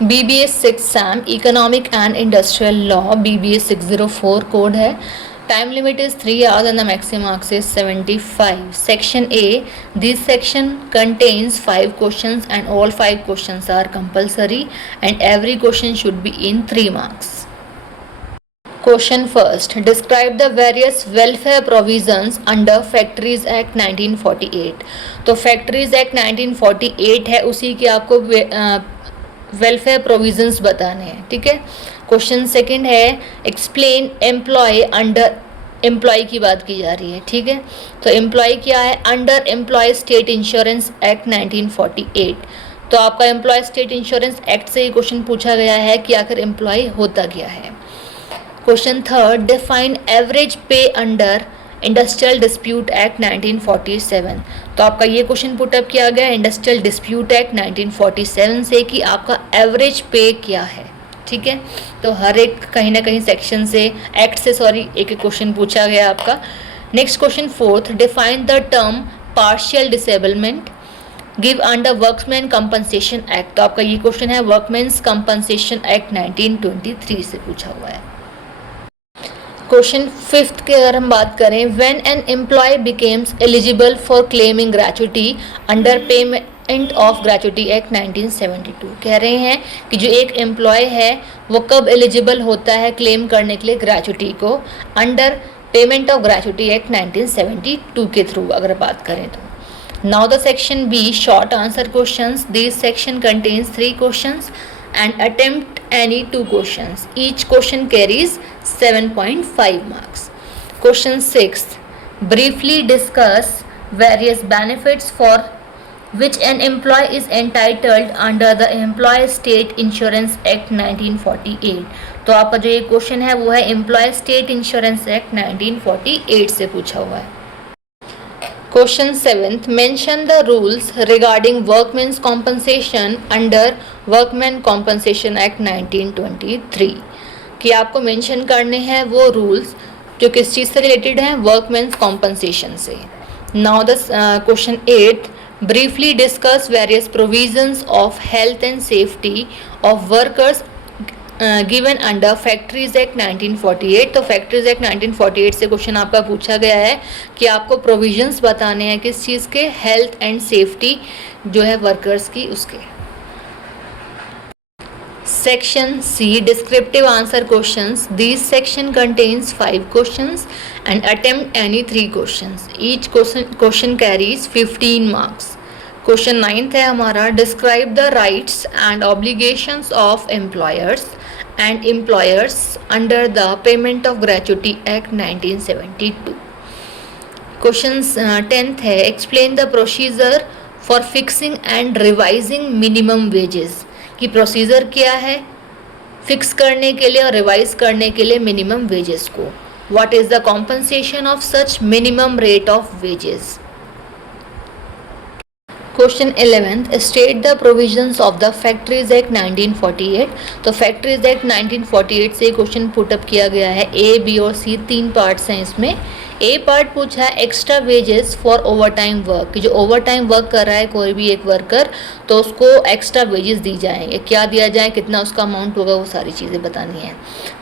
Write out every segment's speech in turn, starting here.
BBA 6 SAM Economic and Industrial Law BBA 604 code है. Time limit is 3 hours and the maximum marks is 75. Section A, this section contains 5 questions and all 5 questions are compulsory and every question should be in 3 marks. Question first, describe the various welfare provisions under Factories Act 1948. तो Factories Act 1948 है, उसी के आपको welfare provisions बताने हैं. ठीक है. Question second है, एक्सप्लेन एम्प्लॉय अंडर. एम्प्लॉय की बात की जा रही है. ठीक है. तो एम्प्लॉय क्या है? Under employ state insurance act 1948. तो आपका एम्प्लॉय स्टेट इंश्योरेंस एक्ट से ये क्वेश्चन पूछा गया है कि आखिर एम्प्लॉय होता क्या है. क्वेश्चन थर्ड, डिफाइन एवरेज पे अंडर इंडस्ट्रियल डिस्प्यूट एक्ट 1947. तो आपका ये क्वेश्चन पुटअप किया गया इंडस्ट्रियल डिस्प्यूट एक्ट 1947 से कि आपका एवरेज पे क्या है. ठीक है. तो हर एक कहीं ना कहीं सेक्शन से एक्ट से एक एक क्वेश्चन पूछा गया आपका. Next question fourth, define the term partial disablement give under workman compensation act. तो आपका ये क्वेश्चन है वर्कमैन्स कंपनसेशन एक्ट 1923 से पूछा हुआ है. क्वेश्चन फिफ्थ की अगर हम बात करें, when an employ becomes eligible for claiming gratuity under payment of gratuity act 1972. कह रहे हैं कि जो एक एम्प्लॉय है वो कब एलिजिबल होता है क्लेम करने के लिए ग्रेचुटी को under payment of gratuity act 1972 के थ्रू अगर बात करें तो. Now the section B, short answer questions. This section contains 3 questions and attempt any 2 questions. Each question carries 7.5 marks. Question 6, briefly discuss various benefits for which an employee is entitled under the Employee State Insurance Act 1948. तो आपका जो ये question है वो है Employee State Insurance Act 1948 से पूछा हुआ है. Question 7th, mention the rules regarding workmen's compensation under Workmen Compensation Act 1923. कि आपको मेंशन करने हैं वो रूल्स जो किस चीज़ से रिलेटेड हैं, वर्कमेंस कॉम्पनसेशन से. Now the question 8, briefly discuss various provisions of health and safety of workers given under factories act 1948. तो फैक्ट्रीज एक्ट 1948 से क्वेश्चन आपका पूछा गया है कि आपको प्रोविजंस बताने हैं किस चीज़ के, हेल्थ एंड सेफ्टी जो है वर्कर्स की उसके. Section C, descriptive answer questions. This section contains 5 questions and attempt any 3 questions. Each question carries 15 marks. Question 9th है हमारा, describe the rights and obligations of employers and employers under the Payment of Gratuity Act 1972. Questions 10th है, explain the procedure for fixing and revising minimum wages. कि procedure क्या है fix करने के लिए और रिवाइज करने के लिए मिनिमम वेजेस को. What is the compensation of such minimum rate of wages? Question 11th, state the provisions of the factories act 1948. तो फैक्ट्रीज एक्ट 1948 से क्वेश्चन पुटअप किया गया है. ए, बी और सी 3 पार्ट्स हैं इसमें. ए पार्ट पूछा है extra wages for over time work, कि जो ओवर टाइम वर्क कर रहा है कोई भी एक वर्कर तो उसको एक्स्ट्रा वेजेस दी जाएंगे, क्या दिया जाए, कितना उसका अमाउंट होगा, वो सारी चीज़ें बतानी है.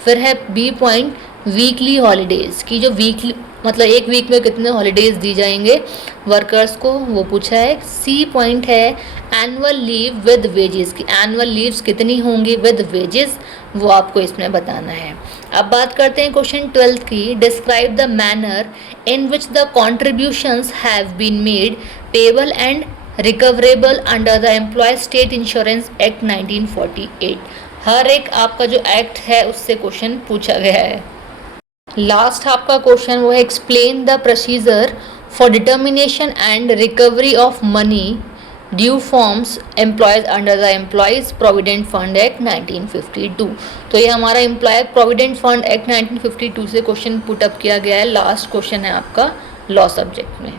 फिर है बी पॉइंट, वीकली हॉलीडेज़ की जो वीकली मतलब एक वीक में कितने हॉलीडेज़ दी जाएंगे वर्कर्स को, वो पूछा है. सी पॉइंट है एनुअल लीव विद वेजेस, की एनुअल लीव्स कितनी होंगी विद वेजेस, वो आपको इसमें बताना है. अब बात करते हैं क्वेश्चन 12th की, describe the manner in which the contributions have been made payable and recoverable under the employ state insurance act 1948. हर एक आपका जो एक्ट है उससे क्वेश्चन पूछा गया है. लास्ट आपका क्वेश्चन वो है, explain the procedure for determination and recovery of money due forms employees under the employees provident fund act 1952. तो ये हमारा एम्प्लॉय प्रोविडेंट फंड एक्ट 1952 से क्वेश्चन पुटअप किया गया है. लास्ट क्वेश्चन है आपका लॉ सब्जेक्ट में.